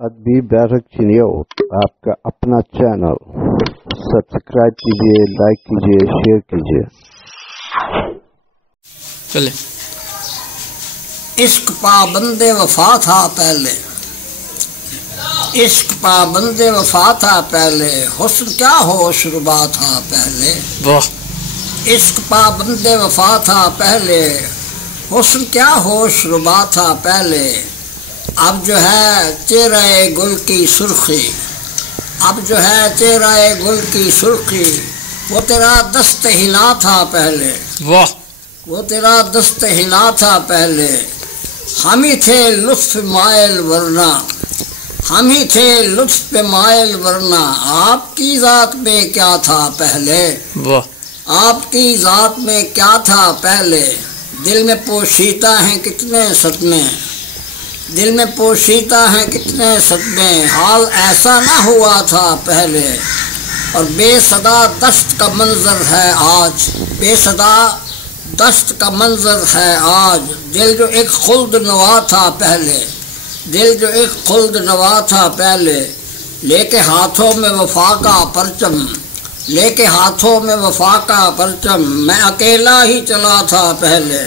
ادبی بیٹھک چینیو آپ کا اپنا چینل، سبسکرائب کیجیے، لائک کیجیے، شیئر کیجیے۔ چلے عشق پابند وفا تھا پہلے، عشق پابند وفا تھا پہلے، حسن کیا ہوش ربا تھا پہلے۔ واہ، عشق پابند وفا تھا پہلے، حسن کیا ہوش ربا تھا پہلے۔ اب جو ہے چہرہ گل کی سرخی، اب جو ہے چہرہ گل کی سرخی، وہ تیرا دست ہلا تھا پہلے، واہ، وہ تیرا دست ہلا تھا پہلے۔ ہم ہی تھے لطف مائل ورنہ، ہم ہی تھے لطف پہ مائل ورنہ، آپ کی ذات میں کیا تھا پہلے، واہ، آپ کی ذات میں کیا تھا پہلے۔ دل میں پوشیدہ ہیں کتنے صدمے، دل میں پوشیدہ ہیں کتنے صدمے، حال ایسا نہ ہوا تھا پہلے۔ اور بے صدا دشت کا منظر ہے آج، بے صدا دشت کا منظر ہے آج۔ دل جو ایک خلد نوا تھا پہلے، دل جو ایک خلد نوا تھا پہلے، لے کے ہاتھوں میں وفا کا پرچم، لے کے ہاتھوں میں وفا کا پرچم، میں اکیلا ہی چلا تھا پہلے،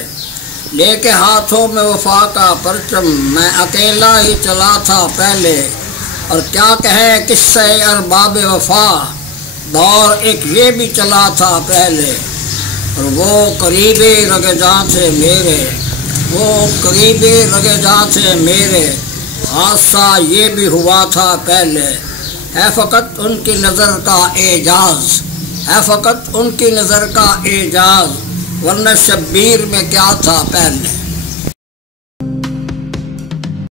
لے کے ہاتھوں میں وفا کا پرچم، میں اکیلا ہی چلا تھا پہلے۔ اور کیا کہے قصہ ارباب وفا، دور ایک یہ بھی چلا تھا پہلے۔ اور وہ قریبی رگے جاں تھے میرے، وہ قریبی رگے جاں تھے میرے، حادثہ یہ بھی ہوا تھا پہلے۔ ہے فقط ان کی نظر کا اعجاز، ہے فقط ان کی نظر کا اعجاز، ورنہ شبیر میں کیا تھا پہلے۔